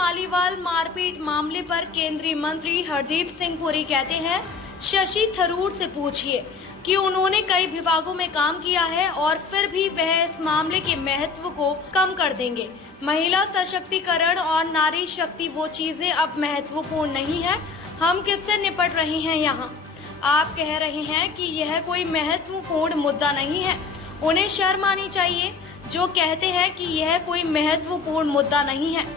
मालीवाल मारपीट मामले पर केंद्रीय मंत्री हरदीप सिंह पुरी कहते हैं, शशि थरूर से पूछिए कि उन्होंने कई विभागों में काम किया है और फिर भी वह इस मामले के महत्व को कम कर देंगे। महिला सशक्तिकरण और नारी शक्ति वो चीजें अब महत्वपूर्ण नहीं है। हम किससे निपट रहे हैं यहाँ? आप कह रहे हैं कि यह कोई महत्वपूर्ण मुद्दा नहीं है। उन्हें शर्म आनी चाहिए जो कहते हैं कि यह कोई महत्वपूर्ण मुद्दा नहीं है।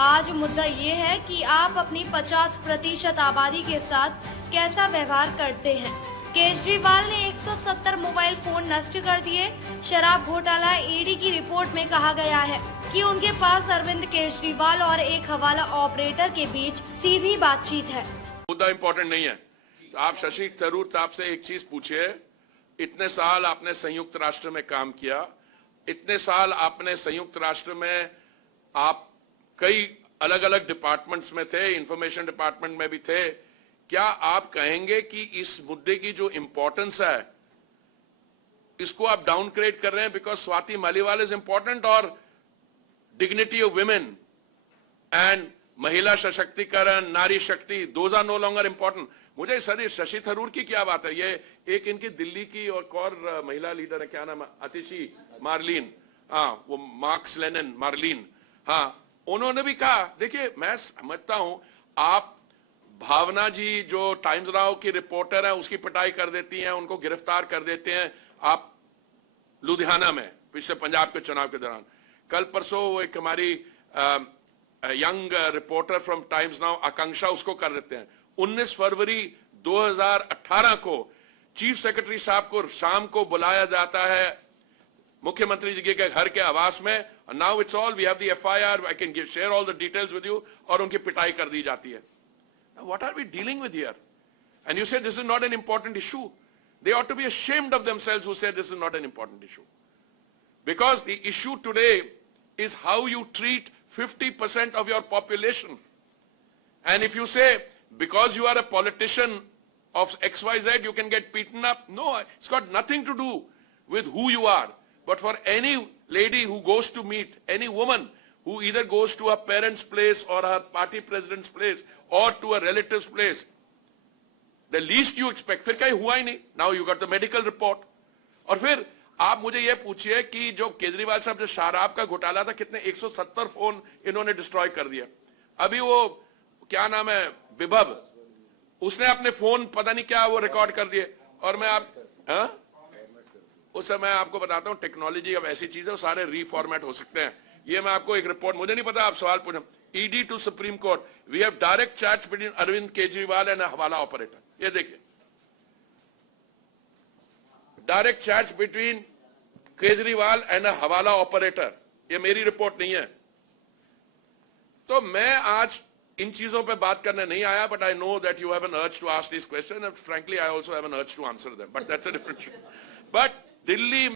आज मुद्दा ये है कि आप अपनी 50% आबादी के साथ कैसा व्यवहार करते हैं। केजरीवाल ने 170 मोबाइल फोन नष्ट कर दिए। शराब घोटाला ईडी की रिपोर्ट में कहा गया है कि उनके पास अरविंद केजरीवाल और एक हवाला ऑपरेटर के बीच सीधी बातचीत है। मुद्दा इम्पोर्टेंट नहीं है। आप शशि थरूर साहब से एक चीज पूछिए, इतने साल आपने संयुक्त राष्ट्र में काम किया, इतने साल आपने संयुक्त राष्ट्र में आप कई अलग अलग डिपार्टमेंट्स में थे, इंफॉर्मेशन डिपार्टमेंट में भी थे। क्या आप कहेंगे कि इस मुद्दे की जो इंपॉर्टेंस है इसको आप डाउनग्रेड कर रहे हैं because Swati Maliwal is important, और डिग्निटी ऑफ विमेन एंड महिला सशक्तिकरण, नारी शक्ति, those are no longer important? मुझे सर शशि थरूर की क्या बात है? ये एक इनकी दिल्ली की और महिला लीडर है, क्या नाम है, आतिशी मार्लिन, हाँ वो मार्क्स लेनिन मार्लिन, हाँ उन्होंने भी कहा। देखिए मैं समझता हूं, आप भावना जी जो टाइम्स नाउ की रिपोर्टर है उसकी पिटाई कर देती हैं, उनको गिरफ्तार कर देते हैं आप लुधियाना में पिछले पंजाब के चुनाव के दौरान। कल परसों वो एक हमारी young reporter from Times Now Akanksha, उसको कर देते हैं। 19 फरवरी 2018 को चीफ सेक्रेटरी साहब को शाम को बुलाया जाता है मुख्यमंत्री जी के घर के आवास में। Now it's all we have the FIR, I can share all the details with you, और उनकी पिटाई कर दी जाती है। What are we dealing with here? And you say this is not an important issue. They ought to be ashamed of themselves who say this is not an important issue. Because the issue today is how you treat 50% of your population. And if you say because you are a politician of XYZ you can get beaten up, no, it's got nothing to do with who you are. But for any lady who goes to meet, any woman who either goes to her parents' place or her party president's place or to a relative's place, the least you expect, फिर कहीं हुआ ही नहीं, now you got the medical report। और फिर आप मुझे ये पूछिए कि जो केजरीवाल साहब जो शराब का घोटाला था, कितने 170 फोन इन्होंने डिस्ट्रॉय कर दिया। अभी वो क्या नाम है, विभव, उसने अपने फोन पता नहीं क्या वो रिकॉर्ड कर दिए। और मैं आप उस समय आपको बताता हूँ, टेक्नोलॉजी अब ऐसी चीज है, वो सारे रीफॉर्मेट हो सकते हैं। ये मैं आपको एक रिपोर्ट, मुझे नहीं पता, आप सवाल पूछें, ED to Supreme Court, we have direct chats between Arvind Kejriwal and hawala operator. ये देखिए, direct chats between Kejriwal and hawala operator, ये मेरी रिपोर्ट नहीं है। तो मैं आज इन चीजों पे बात करने नहीं आया, but I know that you have an urge to ask this question and frankly I also have an urge to answer them, but that's a different issue. But Delhi